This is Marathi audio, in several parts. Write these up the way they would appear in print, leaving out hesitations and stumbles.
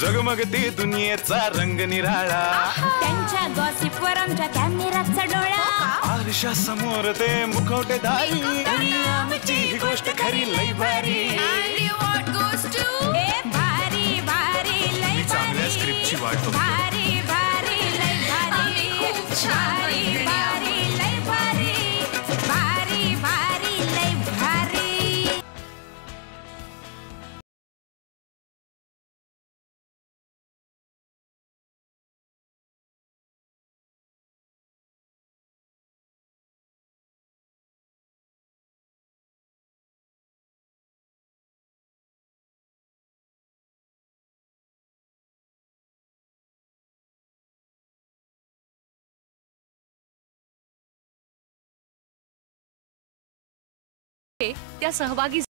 जगमगती दुनियेचा रंग निराळा, त्यांच्या गॉसिपवर आमच्या कॅमेराचा डोळा, आरशा समोर ते मुखवटेधारी, आमची ही गोष्ट खरी लई भारी. भारी भारी लई चांगल्या स्क्रिप्टची वाट बघतो. भारी भारी लई भारी, भारी भारी लई भारी, भारी भारी लई भारी. त्या सहभागी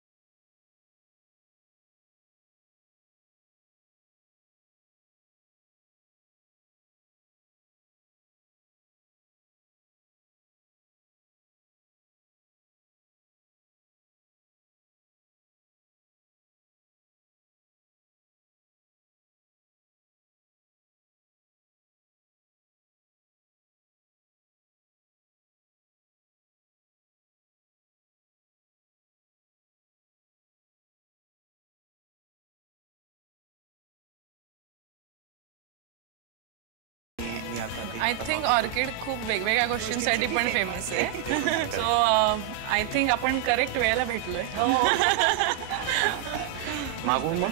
आय थिंक ऑर्किड खूप वेगवेगळ्या गोष्टींसाठी पण फेमस आहे. सो आय थिंक आपण करेक्ट वेळेला भेटलोय. मागून मग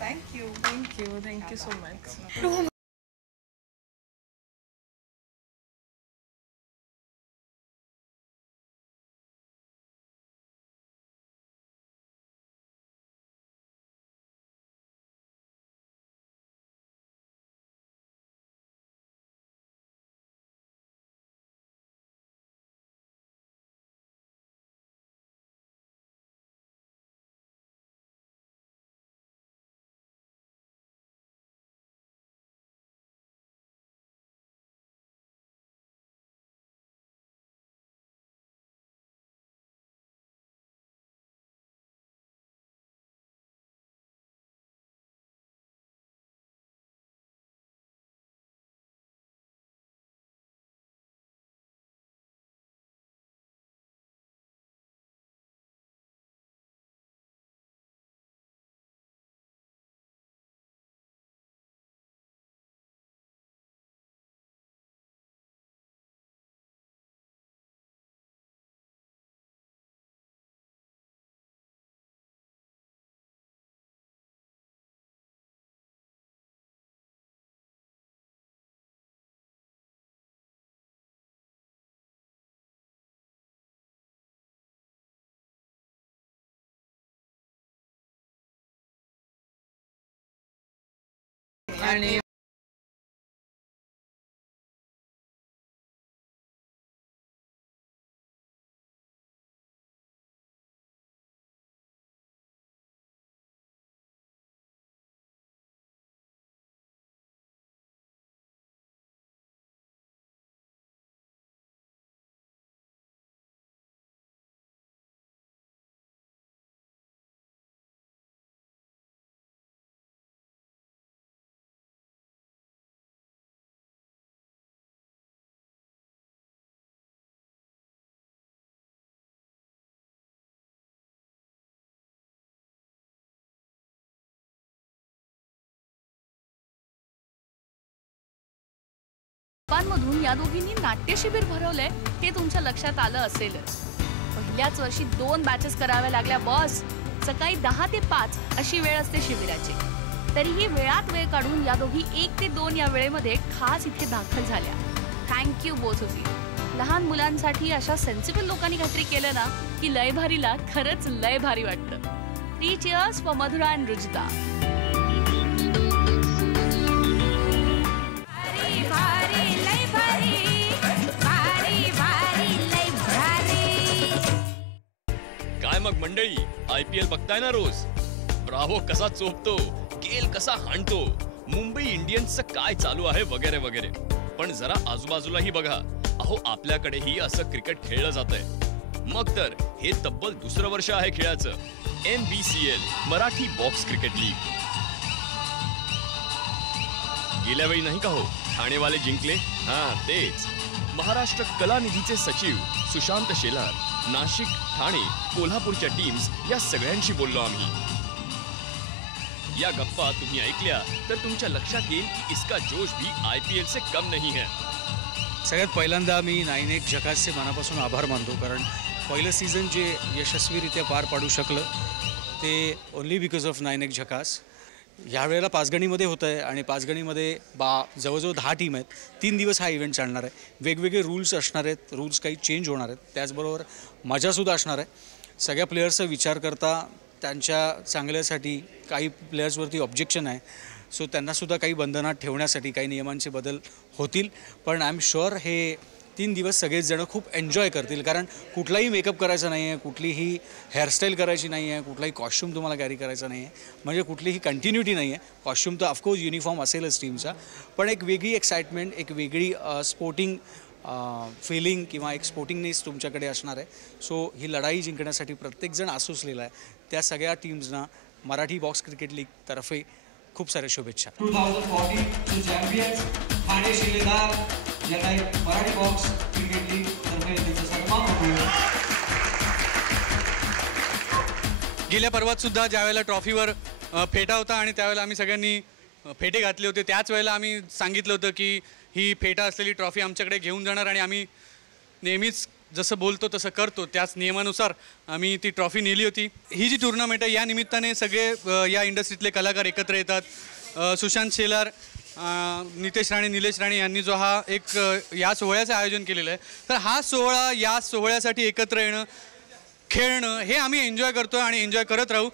थँक्यू सो मच. आणि मधून या दोघींनी नाट्य शिबिर भरवलंय हे तुमच्या लक्षात आलं असेलच. पहिल्याच वर्षी 2 बॅचेस कराव्या लागल्या बॉस. सकाळी 10 ते 5 अशी वेळ असते शिबिराची. तरीही वेळात वेळ काढून या दोघी 1 ते 2 या वेळेमध्ये खास इथे दाखल झाल्या. Thank you both of you. लहान मुलांसाठी अशा सेन्सिबल लोकांनी काहीतरी केलं ना की लय भारीला खरंच लय भारी वाटतं. 3 cheers for मधुरा and रुजिता. मग मंडळी IPL बघताय ना रोज. ब्रावो कसा चोपतो, गेल कसा हाणतो, मुंबई इंडियन्सचं काय चालू आहे वगैरे वगैरे. पण जरा आजूबाजूलाही बघा. अहो आपल्याकडेही असं क्रिकेट खेळलं जातंय. मग तर हे तब्बल दुसरं वर्ष आहे खेळाचं. MBCL Marathi box cricket league. गेल्या वेळी नाही का हो ठाणेवाले जिंकले? तेच. महाराष्ट्र कला निधीचे सचिव सुशांत शेलार, नाशिक, ठाणे, कोल्हापूरच्या टीम्स या सगळ्यांशी बोललो आम्ही. या गप्पा तुम्ही ऐकल्या तर तुमच्या लक्षात येईल की इसका जोश भी IPL से कम नहीं है. सगळ्यात पहिल्यांदा मी 9-1 झकासचे मनापासून आभार मानतो, कारण पहिलं सीझन जे यशस्वीरित्या पार पाडू शकलं ते ओन्ली बिकॉज ऑफ 9-1 झकास. ह्यावेळेला पाचगणीमध्ये होतं आहे आणि पाचगणीमध्ये जवळजवळ 10 टीम आहेत. 3 दिवस हा इव्हेंट चालणार आहे. वेगवेगळे रूल्स असणार आहेत, रूल्स काही चेंज होणार आहेत. त्याचबरोबर मजासुद्धा असणार आहे. सगळ्या प्लेयर्सचा विचार करता त्यांच्या चांगल्यासाठी काही प्लेयर्सवरती ऑब्जेक्शन आहे, सो त्यांनासुद्धा काही बंधनात ठेवण्यासाठी काही नियमांचे बदल होतील. पण आय एम शुअर हे 3 दिवस सगळेच जण खूप एन्जॉय करतील, कारण कुठलाही मेकअप करायचा नाही आहे, कुठलीही हेअरस्टाईल करायची नाही आहे, कुठलाही कॉस्ट्यूम तुम्हाला कॅरी करायचा नाही आहे, म्हणजे कुठलीही कंटिन्युटी नाही आहे. कॉस्ट्यूम तर ऑफकोर्स युनिफॉर्म असेलच टीमचा, पण एक वेगळी एक्साइटमेंट, एक वेगळी स्पोर्टिंग फिलिंग किंवा एक स्पोर्टिंगनेस तुमच्याकडे असणार आहे. सो ही लढाई जिंकण्यासाठी प्रत्येकजण आसूसलेला आहे. त्या सगळ्या टीम्सना मराठी बॉक्स क्रिकेट लीग तर्फे खूप साऱ्या शुभेच्छा. 2014 चॅम्पियन्स ठाणे शिलेदार यांना मराठी बॉक्स क्रिकेट लीग तर्फे त्यांचा सन्मान होतो. गेल्या पर्वात सुद्धा ज्यावेळेला ट्रॉफीवर फेटा होता आणि त्यावेळेला आम्ही सगळ्यांनी फेटे घातले होते, त्याच वेळेला आम्ही सांगितलं होतं की ही फेटा असलेली ट्रॉफी आमच्याकडे घेऊन जाणार आणि आम्ही नेहमीच जसं बोलतो तसं करतो. त्याच नियमानुसार आम्ही ती ट्रॉफी नेली होती. ही जी टुर्नामेंट आहे या निमित्ताने सगळे या इंडस्ट्रीतले कलाकार एकत्र येतात. सुशांत शेलार, नितेश राणे, निलेश राणे यांनी जो हा एक या सोहळ्याचं आयोजन केलेलं आहे, तर हा सोहळा, या सोहळ्यासाठी एकत्र येणं, खेळणं हे आम्ही एन्जॉय करतो आणि एन्जॉय करत राहू.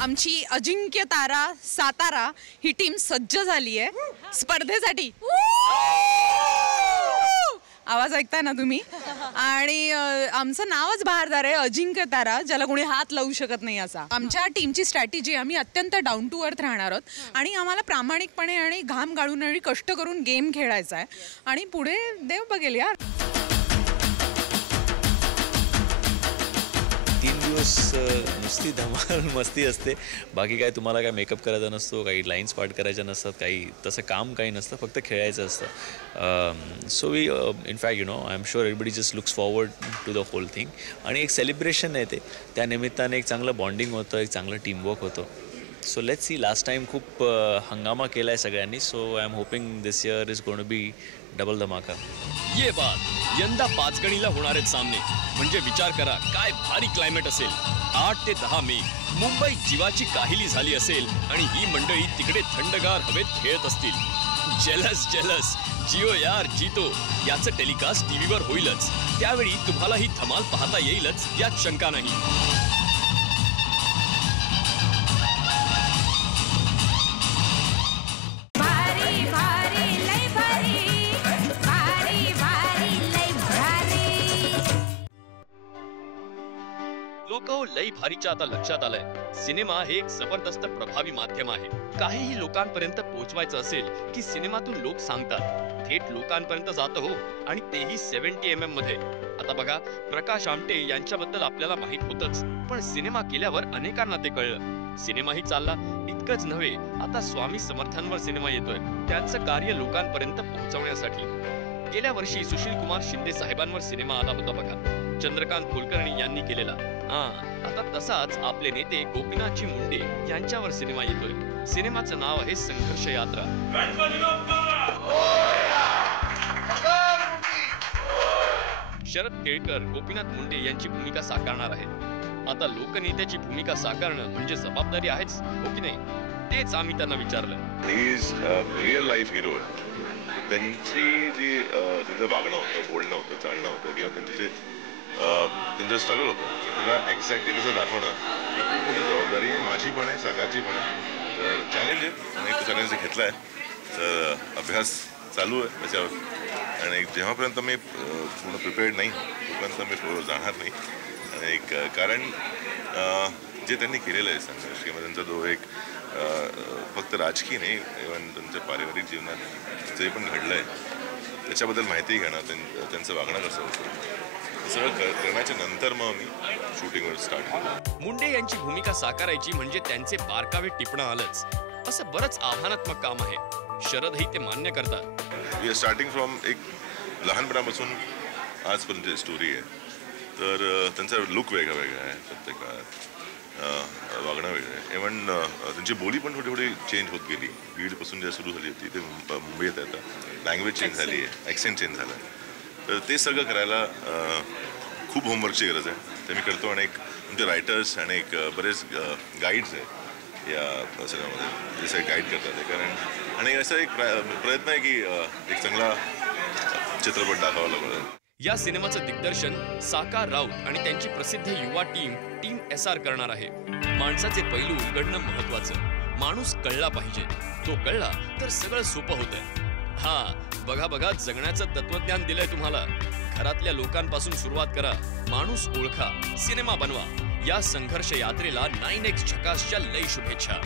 आमची अजिंक्य तारा सातारा ही टीम सज्ज झाली आहे स्पर्धेसाठी. आवाज ऐकताय ना तुम्ही? आणि आमचं नावच बहारदार आहे, अजिंक्य तारा, ज्याला कोणी हात लावू शकत नाही असा. आमच्या टीमची स्ट्रॅटेजी, आम्ही अत्यंत डाऊन टू अर्थ राहणार आहोत आणि आम्हाला प्रामाणिकपणे आणि घाम गाळून आणि कष्ट करून गेम खेळायचा आहे आणि पुढे देव बघेल यार. 3 दिवस नुसती धमाल मस्ती असते. बाकी काय तुम्हाला काय मेकअप करायचा नसतो, काही लाईन्स पाठ करायच्या नसतात, काही तसं काम काही नसतं, फक्त खेळायचं असतं. So we in fact I am sure everybody just looks forward to the whole thing. आणि एक सेलिब्रेशन आहे ते, त्या निमित्ताने एक चांगलं बॉन्डिंग होतं, एक चांगलं टीमवर्क होतं. So let's see. Last time खूप हंगामा केला आहे सगळ्यांनी, so I am hoping this year is going to be double धमाका. ये बात, यंदा पाचगणीला होणार आहेत सामने, म्हणजे विचार करा काय भारी क्लायमेट असेल. 8 ते 10 मे मुंबईत जीवाची काहिली झाली असेल आणि ही मंडळी तिकडे थंडगार हवेत खेळत असतील. Jealous jealous. जिओ यार जीतो याचं टेलिकास्ट टीव्हीवर होईलच, त्यावेळी तुम्हाला ही धमाल पाहता येईलच, यात शंका नाही. लई भारीच्या आता लक्षात आलंय, सिनेमा हे एक जबरदस्त प्रभावी माध्यम आहे. काहीही लोकांपर्यंत पोहोचवायचं असेल की सिनेमातून लोक सांगतात, थेट लोकांपर्यंत जातं हो, आणि तेही 70 mm मध्ये. आता बघा, प्रकाश आमटे यांच्याबद्दल आपल्याला माहित होतच, पण सिनेमा केल्यावर अनेकांना ते कळलं. सिनेमाही चालला. इतकंच नव्हे, आता स्वामी समर्थांवर सिनेमा येतोय, त्यांचं कार्य लोकांपर्यंत पोहोचवण्यासाठी. गेल्या वर्षी सुशील कुमार शिंदे साहेबांवर सिनेमा आला होता बघा, चंद्रकांत कुलकर्णी यांनी केलेला. आता तसाच आपले नेते गोपीनाथजी मुंडे यांच्यावर सिनेमा येतोय. सिनेमाचं नाव आहे संघर्ष यात्रा. शरद केळकर गोपीनाथ मुंडे यांची भूमिका साकारणार आहेत. आता लोकनेत्याची भूमिका साकारणं म्हणजे जबाबदारी आहेच, हो की नाही? तेच आम्ही त्यांना विचारलं. रिअल लाईफ हिरो त्यांची जी त्यांचं वागणं होतं, बोलणं होतं, चालणं होतं, किंवा त्यांचं स्ट्रगल होतं, त्याला एक्झॅक्टली कसं दाखवणं ही जबाबदारी माझी पण आहे, सरकारची पण आहे. तर चॅलेंज आहे आणि तो चॅलेंज घेतला आहे. तर अभ्यास चालू आहे त्याच्यावर आणि जेव्हापर्यंत मी पूर्ण प्रिपेअर्ड नाही तोपर्यंत मी जाणार नाही. आणि कारण जे त्यांनी केलेलं आहे संघर्ष किंवा त्यांचा जो एक फक्त राजकीय नाही इव्हन त्यांच्या पारिवारिक जीवनात जे पण घडलं आहे त्याच्याबद्दल माहिती घेणं, त्यांचं वागणं कसं होतं हे सगळं करण्याच्या नंतर मग मी शूटिंगवर स्टार्ट केलं. मुंडे यांची भूमिका साकारायची म्हणजे त्यांचे बारकावे टिपणं आलंच. असं बरंच आव्हानात्मक काम आहे. शरदही ते मान्य करतात. वी आर स्टार्टिंग फ्रॉम एक लहानपणापासून आजपर्यंत स्टोरी आहे. तर त्यांचा लुक वेगळा वेगळा आहे, प्रत्येक काळात वागणं वेगळं आहे. इव्हन त्यांची बोली पण थोडी थोडी चेंज होत गेली. बीडपासून जे सुरू झाली होती ते मुंबईत आता लँग्वेज चेंज झाली आहे, ॲक्सेंट चेंज झाला आहे. तर ते सगळं करायला खूप होमवर्कची गरज आहे. ते मी करतो आणि एक आमचे रायटर्स आणि एक बरेच गाईड्स आहेत या सगळ्यामध्ये जे सगळे गाईड करतात आहे. कारण आणि असा एक प्रयत्न आहे की एक चांगला चित्रपट दाखवायला लागला. या सिनेमाचं दिग्दर्शन साकार राऊत आणि त्यांची प्रसिद्ध युवा टीम SR करणार आहे. माणसाचे पैलू उलगडणं महत्वाचं. माणूस कळला पाहिजे. तो कळला तर सगळं सोपं होतंय. बघा बघा जगण्याचं तत्वज्ञान दिलंय तुम्हाला. घरातल्या लोकांपासून सुरुवात करा. माणूस ओळखा, सिनेमा बनवा. या संघर्ष यात्रेला 9X झकासच्या लई शुभेच्छा.